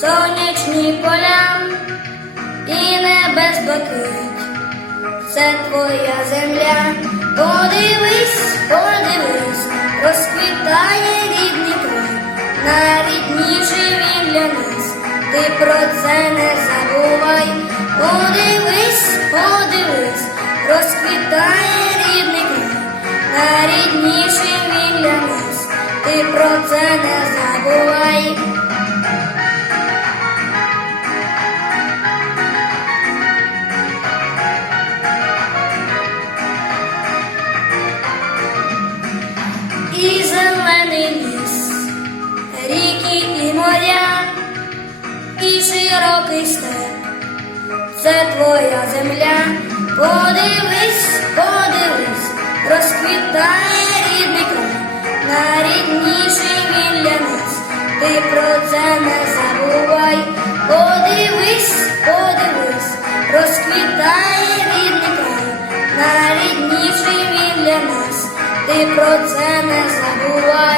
сонячні поля і небес блакить. Це твоя земля, подивись, подивись, розквітає рідний твій, найрідніший він для нас, ти про це не забувай, подивись, подивись, розквітає рідний край, найрідніший він для нас, ти про це не забувай. І зелений ліс, ріки і моря, і широкий степ, це твоя земля. Подивись, подивись, розквітає рідний край, найрідніший він нас, ти про це не ти про це не забувай.